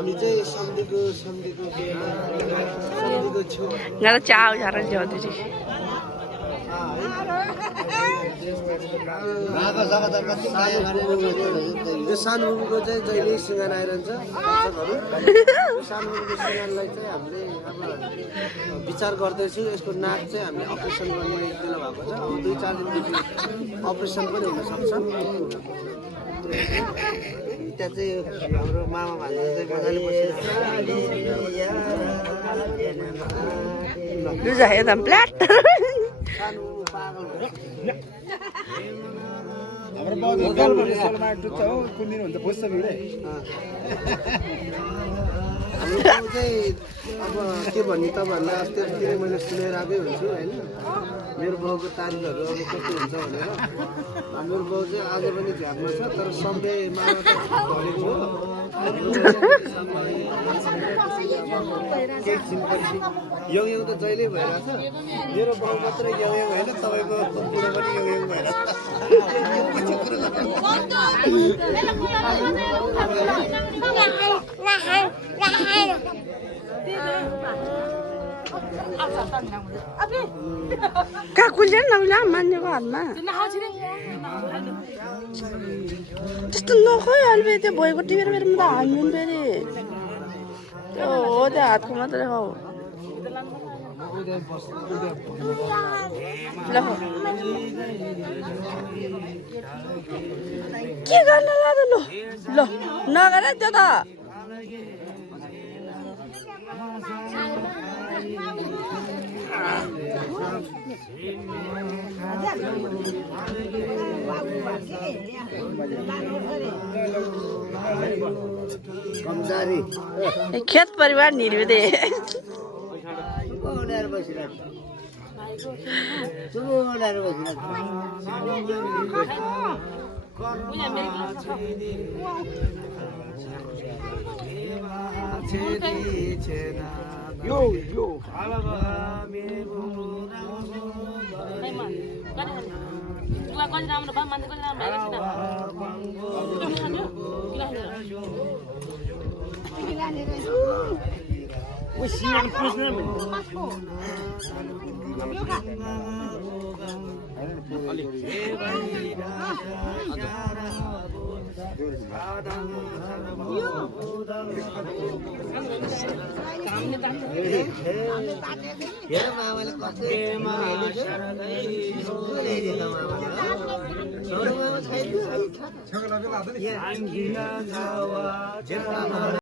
हामी चाहिँ सन्धिको छु Nggak ada caw cara jauh tuh sih. यो सानो मुभीको चाहिँ जहिले सिँगार आइरहन्छ दर्शकहरू सानो मुभीको सिँगारलाई चाहिँ हामीले अब विचार गर्दैछु यसको नाक चाहिँ हामीले अपरेसन गर्ने बेला भएको छ अब 2-4 दिनदेखि अपरेसन पनि हुनसक्छ त्यहाँ चाहिँ हाम्रो मामा भान्जा चाहिँ मजाले बसिरहेको Lu zahir templat. सानो पागल हाम्रो बाउले सोलमा टुच्छ हो कुन दिन हुन्छ बुझ्छ भिडे हाम्रो गाउँ चाहिँ अब के भन्ने तपाईँहरूलाई अस्तितिर मैले सुनेर आएकै हुन्छु होइन मेरो बाउको तारिखहरू अब कस्तो हुन्छ भनेर मेरो बाउ चाहिँ आज पनि झ्याकमा छ तर सधैँमा भनेको हो यङ यङ त जहिले भइरहेछ मेरो बाउ मात्रै यङ यङ होइन तपाईँको बुढो पनि यङ यङ भइरहेछ Kakulian nabilang man yung ma. Just noko albe te boy ko tiber ber mda anyun bere. Oh, the at ko matre ho. Laho. Ki gana la lo. Lo, na gana jada. खेत परिवार निर्विदे यो हेर मामाले कस्तो मामा छैन